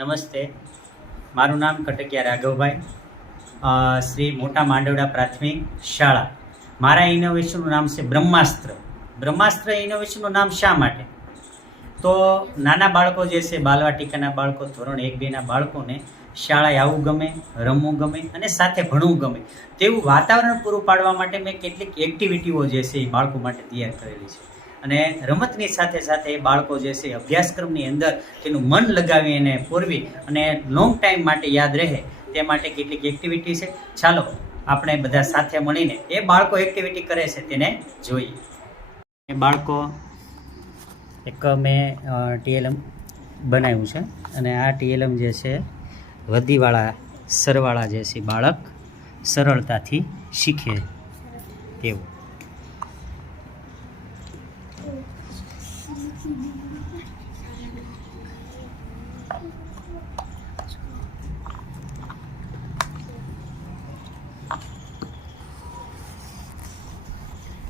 નમસ્તે. મારું નામ કટકિયા રાઘવભાઈ. શ્રી મોટા માંડવડા પ્રાથમિક શાળા. મારા ઇનોવેશનનું નામ છે બ્રહ્માસ્ત્ર. બ્રહ્માસ્ત્ર ઇનોવેશનનું નામ શા માટે? તો નાના બાળકો જે છે, બાલવાટિકાના બાળકો, ધોરણ એક બેના બાળકોને શાળાએ આવવું ગમે, રમવું ગમે અને સાથે ભણવું ગમે. તેવું વાતાવરણ પૂરું પાડવા માટે મેં કેટલીક એક્ટિવિટીઓ જે છે એ બાળકો માટે તૈયાર કરેલી છે. અને રમતની સાથે સાથે એ બાળકો જે છે, અભ્યાસક્રમની અંદર તેનું મન લગાવી એને પૂરવી અને લોંગ ટાઈમ માટે યાદ રહે, તે માટે કેટલીક એક્ટિવિટી છે. ચાલો, આપણે બધા સાથે મળીને એ બાળકો એક્ટિવિટી કરે છે તેને જોઈએ. એ બાળકો, એક મેં ટીએલએમ બનાવ્યું છે અને આ ટીએલએમ જે છે, વધીવાળા, સરવાળા જે છે, બાળક સરળતાથી શીખે તેવું.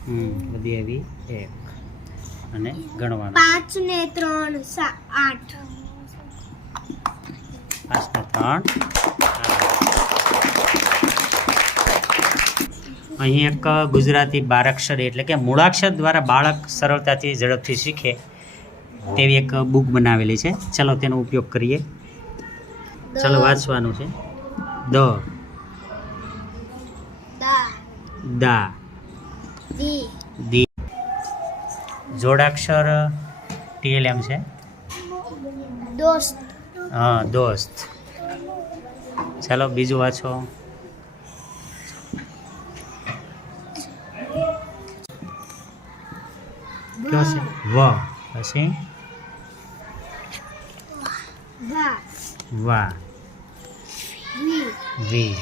હમ વધી આવી એક અને ગણવાનું. પાંચ ને ત્રણ આઠ. પાંચ ને ત્રણ. અહીં એક ગુજરાતી બારાક્ષર એટલે કે મૂળાક્ષર દ્વારા બાળક સરળતાથી ઝડપથી શીખે તેવી એક બુક બનાવેલી છે. ચલો તેનો ઉપયોગ કરીએ. ચલો વાંચવાનું છે. દ. દા. દા. જોડાક્ષર ટીએલએમ છે? દોસ્ત. હા દોસ્ત. ચાલો બીજું વાંચો. કયો છે વ પછી વા વા વી વી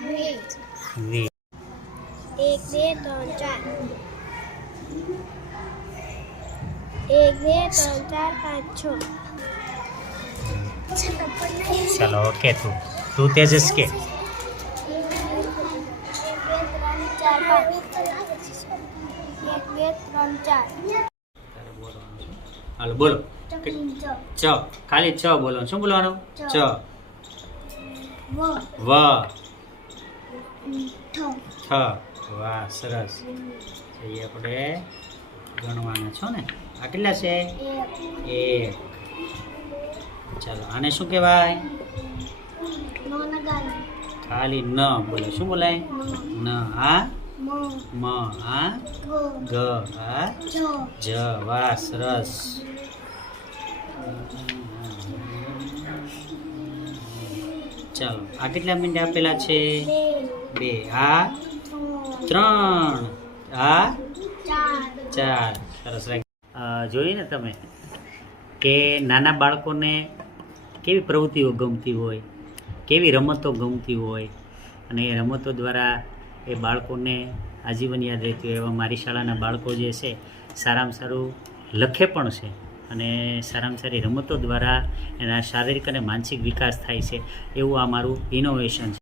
વી વી એક બે ત્રણ ચાર એક બે ત્રણ ચાર પાંચ છ ચાલો ઓકે તું તું તેજસ કે એક બે ત્રણ ચાર પાંચ એક બે ત્રણ ચાર. હાલો બોલો. ચ ખાલી ચ બોલો શું બોલવાનું? ચ વ. થ વાહ સરસ. જઈએ આપણે ગણવાના છો ને? આ કેટલા છે? એક. એક. ચાલો આને શું કહેવાય? ખાલી ન બોલે. શું બોલાય? ન. આ મ આ ગ આ જ વા સરસ ચાલો, આ કેટલા મિનિટ આપેલા છે? બે આ ત્રણ આ ચાર. સરસ જોયું ને તમે કે નાના બાળકોને કેવી પ્રવૃત્તિઓ ગમતી હોય, કેવી રમતો ગમતી હોય, અને એ રમતો દ્વારા એ બાળકોને આજીવન યાદ રહેતી હોય એવા મારી શાળાના બાળકો જે છે, સારામાં સારું લખે પણ છે અને સારામાં સારી રમતો દ્વારા એના શારીરિક અને માનસિક વિકાસ થાય છે. એવું આ મારું ઇનોવેશન છે.